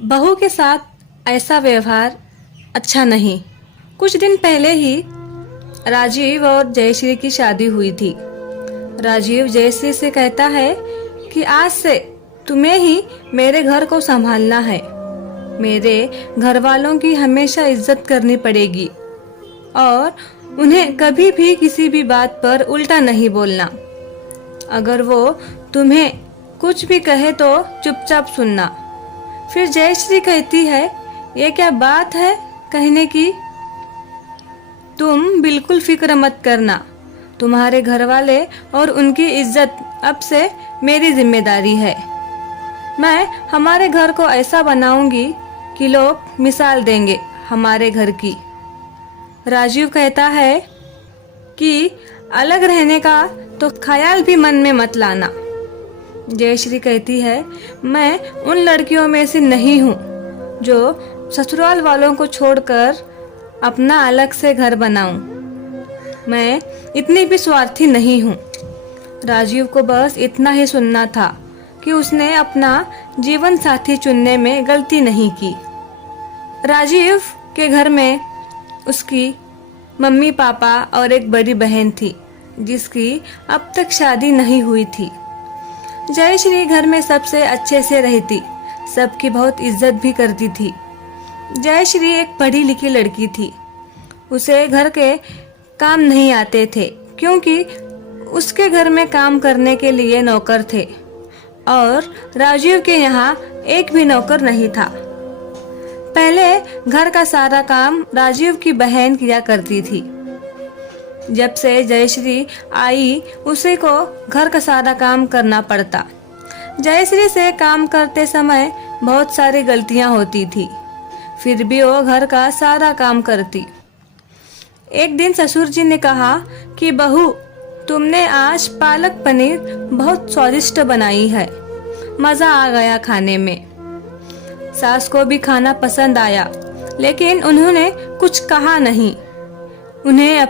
बहू के साथ ऐसा व्यवहार अच्छा नहीं। कुछ दिन पहले ही राजीव और जयश्री की शादी हुई थी। राजीव जयश्री से कहता है कि आज से तुम्हें ही मेरे घर को संभालना है। मेरे घर वालों की हमेशा इज्जत करनी पड़ेगी और उन्हें कभी भी किसी भी बात पर उल्टा नहीं बोलना। अगर वो तुम्हें कुछ भी कहे तो चुपचाप सुनना। फिर जयश्री कहती है, ये क्या बात है कहने की? तुम बिल्कुल फिक्र मत करना। तुम्हारे घर वाले और उनकी इज्जत अब से मेरी जिम्मेदारी है। मैं हमारे घर को ऐसा बनाऊंगी कि लोग मिसाल देंगे हमारे घर की। राजीव कहता है कि अलग रहने का तो ख्याल भी मन में मत लाना। जयश्री कहती है, मैं उन लड़कियों में से नहीं हूँ जो ससुराल वालों को छोड़कर अपना अलग से घर बनाऊं। मैं इतनी भी स्वार्थी नहीं हूँ। राजीव को बस इतना ही सुनना था कि उसने अपना जीवन साथी चुनने में गलती नहीं की। राजीव के घर में उसकी मम्मी पापा और एक बड़ी बहन थी जिसकी अब तक शादी नहीं हुई थी। जयश्री घर में सबसे अच्छे से रहती, सबकी बहुत इज्जत भी करती थी। जयश्री एक पढ़ी लिखी लड़की थी। उसे घर के काम नहीं आते थे क्योंकि उसके घर में काम करने के लिए नौकर थे और राजीव के यहाँ एक भी नौकर नहीं था। पहले घर का सारा काम राजीव की बहन किया करती थी। जब से जयश्री आई उसे को घर का सारा काम करना पड़ता। जयश्री से काम करते समय बहुत सारी गलतियां होती थी, फिर भी वो घर का सारा काम करती। एक दिन ससुर जी ने कहा कि बहू, तुमने आज पालक पनीर बहुत स्वादिष्ट बनाई है, मज़ा आ गया खाने में। सास को भी खाना पसंद आया, लेकिन उन्होंने कुछ कहा नहीं। उन्हें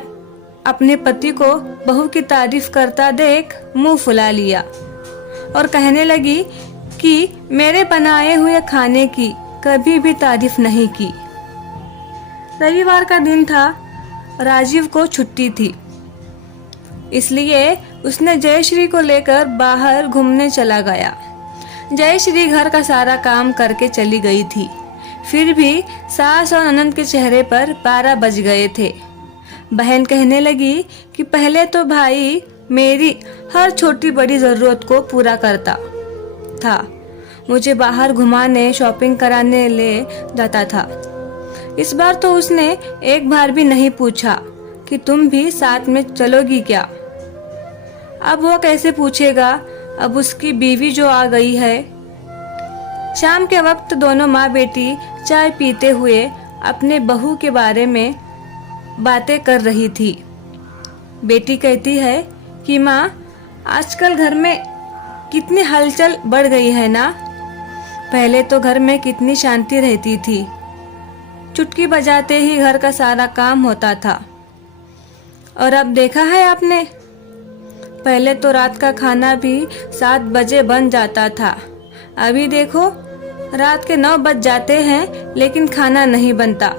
अपने पति को बहू की तारीफ करता देख मुंह फुला लिया और कहने लगी कि मेरे बनाए हुए खाने की कभी भी तारीफ नहीं की। रविवार का दिन था, राजीव को छुट्टी थी, इसलिए उसने जयश्री को लेकर बाहर घूमने चला गया। जयश्री घर का सारा काम करके चली गई थी, फिर भी सास और ननद के चेहरे पर 12 बज गए थे। बहन कहने लगी कि पहले तो भाई मेरी हर छोटी बड़ी ज़रूरत को पूरा करता था, मुझे बाहर घुमाने शॉपिंग कराने ले जाता था। इस बार तो उसने एक बार भी नहीं पूछा कि तुम भी साथ में चलोगी क्या। अब वो कैसे पूछेगा, अब उसकी बीवी जो आ गई है। शाम के वक्त दोनों माँ बेटी चाय पीते हुए अपने बहू के बारे में बातें कर रही थी। बेटी कहती है कि माँ, आजकल घर में कितनी हलचल बढ़ गई है ना। पहले तो घर में कितनी शांति रहती थी, चुटकी बजाते ही घर का सारा काम होता था। और अब देखा है आपने, पहले तो रात का खाना भी 7 बजे बन जाता था, अभी देखो रात के 9 बज जाते हैं लेकिन खाना नहीं बनता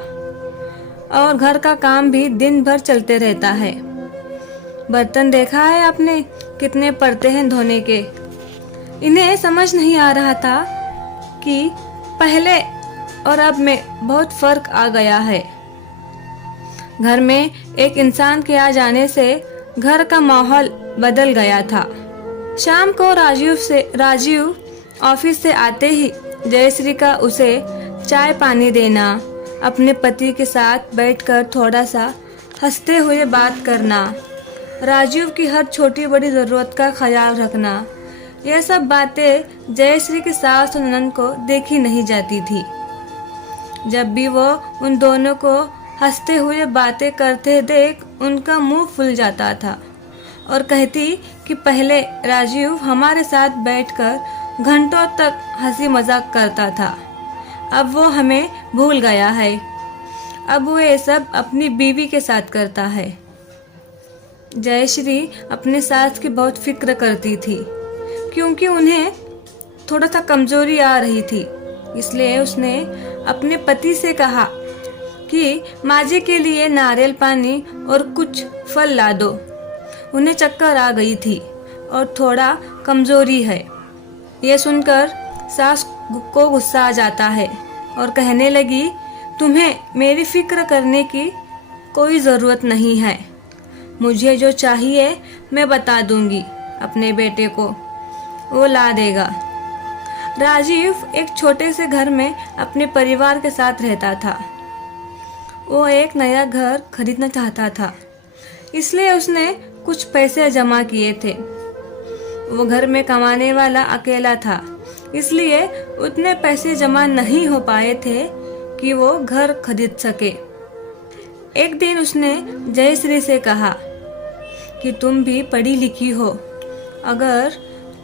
और घर का काम भी दिन भर चलते रहता है। बर्तन देखा है आपने कितने पड़ते हैं धोने के। इन्हें समझ नहीं आ रहा था कि पहले और अब में बहुत फर्क आ गया है। घर में एक इंसान के आ जाने से घर का माहौल बदल गया था। शाम को राजीव ऑफिस से आते ही जयश्री का उसे चाय पानी देना, अपने पति के साथ बैठकर थोड़ा सा हंसते हुए बात करना, राजीव की हर छोटी बड़ी ज़रूरत का ख्याल रखना, यह सब बातें जयश्री की सास और ननद को देखी नहीं जाती थी। जब भी वो उन दोनों को हंसते हुए बातें करते देख उनका मुंह फूल जाता था और कहती कि पहले राजीव हमारे साथ बैठकर घंटों तक हंसी मजाक करता था, अब वो हमें भूल गया है। अब वो ये सब अपनी बीवी के साथ करता है। जयश्री अपने सास की बहुत फिक्र करती थी क्योंकि उन्हें थोड़ा सा कमजोरी आ रही थी। इसलिए उसने अपने पति से कहा कि माजी के लिए नारियल पानी और कुछ फल ला दो। उन्हें चक्कर आ गई थी और थोड़ा कमजोरी है। ये सुनकर सास को गुस्सा आ जाता है और कहने लगी, तुम्हें मेरी फिक्र करने की कोई ज़रूरत नहीं है। मुझे जो चाहिए मैं बता दूंगी अपने बेटे को, वो ला देगा। राजीव एक छोटे से घर में अपने परिवार के साथ रहता था। वो एक नया घर खरीदना चाहता था, इसलिए उसने कुछ पैसे जमा किए थे। वो घर में कमाने वाला अकेला था, इसलिए उतने पैसे जमा नहीं हो पाए थे कि वो घर खरीद सके। एक दिन उसने जयश्री से कहा कि तुम भी पढ़ी लिखी हो, अगर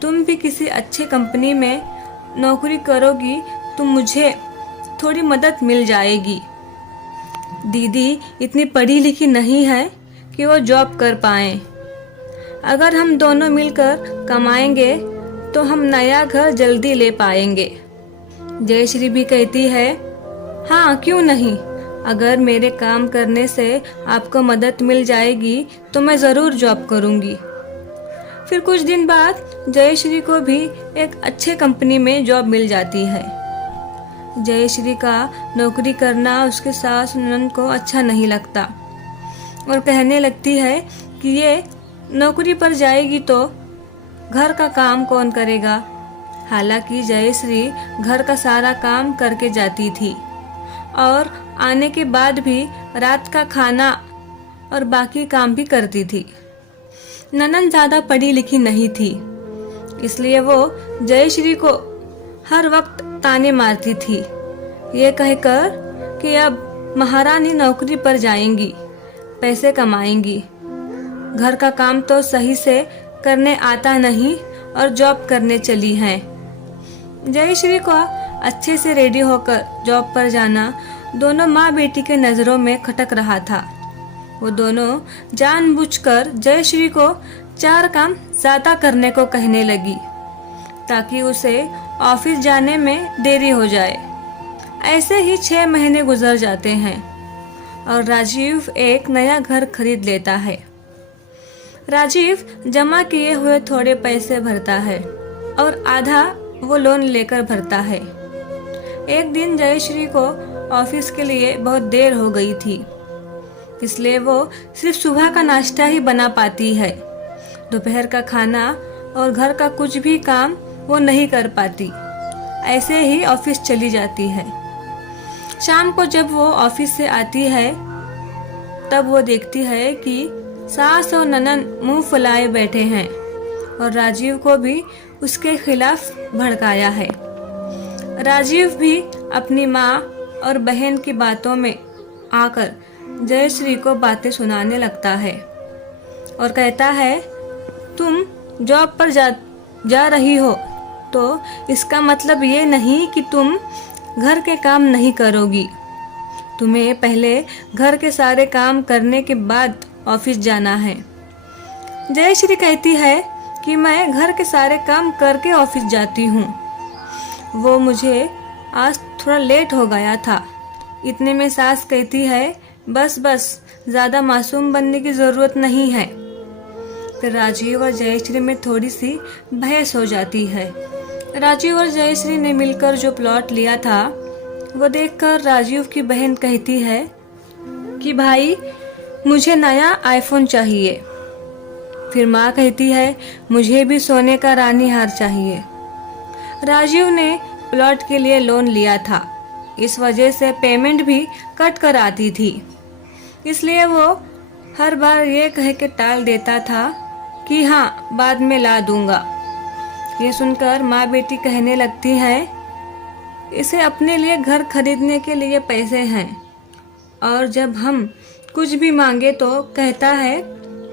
तुम भी किसी अच्छे कंपनी में नौकरी करोगी तो मुझे थोड़ी मदद मिल जाएगी। दीदी इतनी पढ़ी लिखी नहीं है कि वो जॉब कर पाएं। अगर हम दोनों मिलकर कमाएंगे तो हम नया घर जल्दी ले पाएंगे। जयश्री भी कहती है, हाँ क्यों नहीं, अगर मेरे काम करने से आपको मदद मिल जाएगी तो मैं ज़रूर जॉब करूँगी। फिर कुछ दिन बाद जयश्री को भी एक अच्छे कंपनी में जॉब मिल जाती है। जयश्री का नौकरी करना उसके सास ननद को अच्छा नहीं लगता और कहने लगती है कि ये नौकरी पर जाएगी तो घर का काम कौन करेगा। हालांकि जयश्री घर का सारा काम करके जाती थी और आने के बाद भी रात का खाना और बाकी काम भी करती थी। ननद ज़्यादा पढ़ी लिखी नहीं थी, इसलिए वो जयश्री को हर वक्त ताने मारती थी, ये कहकर कि अब महारानी नौकरी पर जाएंगी, पैसे कमाएंगी, घर का काम तो सही से करने आता नहीं और जॉब करने चली हैं। जयश्री को अच्छे से रेडी होकर जॉब पर जाना दोनों माँ बेटी के नज़रों में खटक रहा था। वो दोनों जानबूझकर जयश्री को 4 काम ज़्यादा करने को कहने लगी ताकि उसे ऑफिस जाने में देरी हो जाए। ऐसे ही 6 महीने गुजर जाते हैं और राजीव एक नया घर खरीद लेता है। राजीव जमा किए हुए थोड़े पैसे भरता है और आधा वो लोन लेकर भरता है। एक दिन जयश्री को ऑफिस के लिए बहुत देर हो गई थी, इसलिए वो सिर्फ सुबह का नाश्ता ही बना पाती है। दोपहर का खाना और घर का कुछ भी काम वो नहीं कर पाती, ऐसे ही ऑफिस चली जाती है। शाम को जब वो ऑफिस से आती है तब वो देखती है कि सास और ननद मुंह फुलाए बैठे हैं और राजीव को भी उसके खिलाफ भड़काया है। राजीव भी अपनी माँ और बहन की बातों में आकर जयश्री को बातें सुनाने लगता है और कहता है, तुम जॉब पर जा रही हो तो इसका मतलब ये नहीं कि तुम घर के काम नहीं करोगी। तुम्हें पहले घर के सारे काम करने के बाद ऑफिस जाना है। जयश्री कहती है कि मैं घर के सारे काम करके ऑफिस जाती हूँ। वो मुझे आज थोड़ा लेट हो गया था। इतने में सास कहती है, बस ज़्यादा मासूम बनने की ज़रूरत नहीं है। फिर राजीव और जयश्री में थोड़ी सी बहस हो जाती है। राजीव और जयश्री ने मिलकर जो प्लॉट लिया था वो देखकर राजीव की बहन कहती है कि भाई मुझे नया आईफोन चाहिए। फिर माँ कहती है, मुझे भी सोने का रानी हार चाहिए। राजीव ने प्लॉट के लिए लोन लिया था, इस वजह से पेमेंट भी कट कर आती थी, इसलिए वो हर बार ये कह के टाल देता था कि हाँ बाद में ला दूंगा। ये सुनकर माँ बेटी कहने लगती है, इसे अपने लिए घर खरीदने के लिए पैसे हैं और जब हम कुछ भी मांगे तो कहता है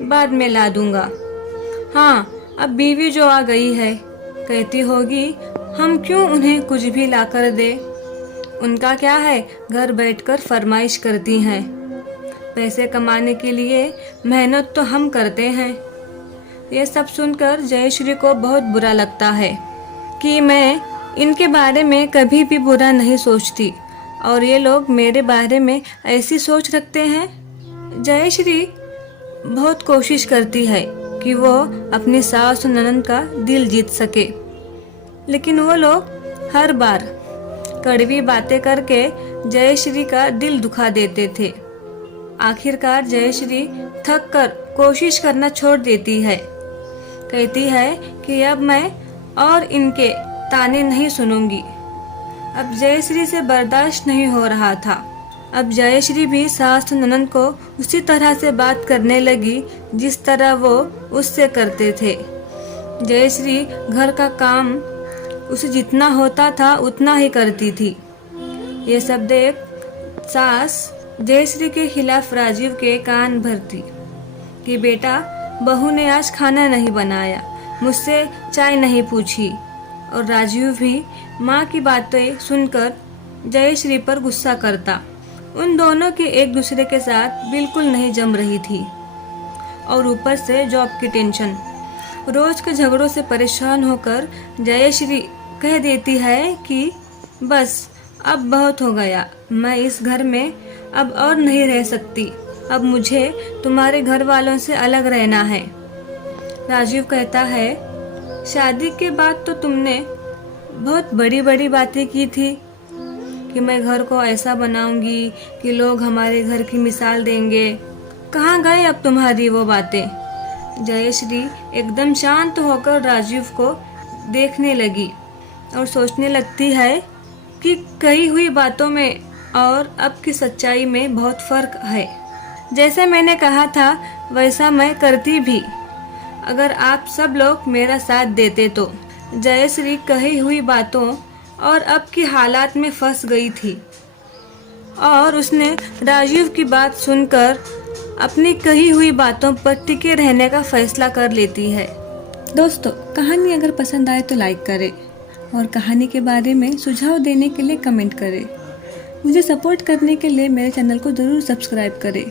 बाद में ला दूंगा। हाँ अब बीवी जो आ गई है कहती होगी हम क्यों उन्हें कुछ भी ला कर दे, उनका क्या है, घर बैठकर फरमाइश करती हैं। पैसे कमाने के लिए मेहनत तो हम करते हैं। ये सब सुनकर जयश्री को बहुत बुरा लगता है कि मैं इनके बारे में कभी भी बुरा नहीं सोचती और ये लोग मेरे बारे में ऐसी सोच रखते हैं। जयश्री बहुत कोशिश करती है कि वो अपनी सास और ननद का दिल जीत सके, लेकिन वो लोग हर बार कड़वी बातें करके जयश्री का दिल दुखा देते थे। आखिरकार जयश्री थक कर कोशिश करना छोड़ देती है। कहती है कि अब मैं और इनके ताने नहीं सुनूंगी। अब जयश्री से बर्दाश्त नहीं हो रहा था। अब जयश्री भी सास और ननद को उसी तरह से बात करने लगी जिस तरह वो उससे करते थे। जयश्री घर का काम उसे जितना होता था उतना ही करती थी। ये सब देख सास जयश्री के खिलाफ राजीव के कान भरती कि बेटा, बहू ने आज खाना नहीं बनाया, मुझसे चाय नहीं पूछी। और राजीव भी माँ की बातें सुनकर जयश्री पर गुस्सा करता। उन दोनों की एक दूसरे के साथ बिल्कुल नहीं जम रही थी और ऊपर से जॉब की टेंशन। रोज के झगड़ों से परेशान होकर जयश्री कह देती है कि बस अब बहुत हो गया, मैं इस घर में अब और नहीं रह सकती, अब मुझे तुम्हारे घर वालों से अलग रहना है। राजीव कहता है, शादी के बाद तो तुमने बहुत बड़ी बड़ी बातें की थी कि मैं घर को ऐसा बनाऊंगी कि लोग हमारे घर की मिसाल देंगे। कहाँ गए अब तुम्हारी वो बातें? जयश्री एकदम शांत होकर राजीव को देखने लगी और सोचने लगती है कि कही हुई बातों में और अब की सच्चाई में बहुत फर्क है। जैसे मैंने कहा था वैसा मैं करती भी, अगर आप सब लोग मेरा साथ देते तो। जयश्री कही हुई बातों और अब की हालात में फंस गई थी और उसने राजीव की बात सुनकर अपनी कही हुई बातों पर टिके रहने का फैसला कर लेती है। दोस्तों, कहानी अगर पसंद आए तो लाइक करें और कहानी के बारे में सुझाव देने के लिए कमेंट करें। मुझे सपोर्ट करने के लिए मेरे चैनल को ज़रूर सब्सक्राइब करें।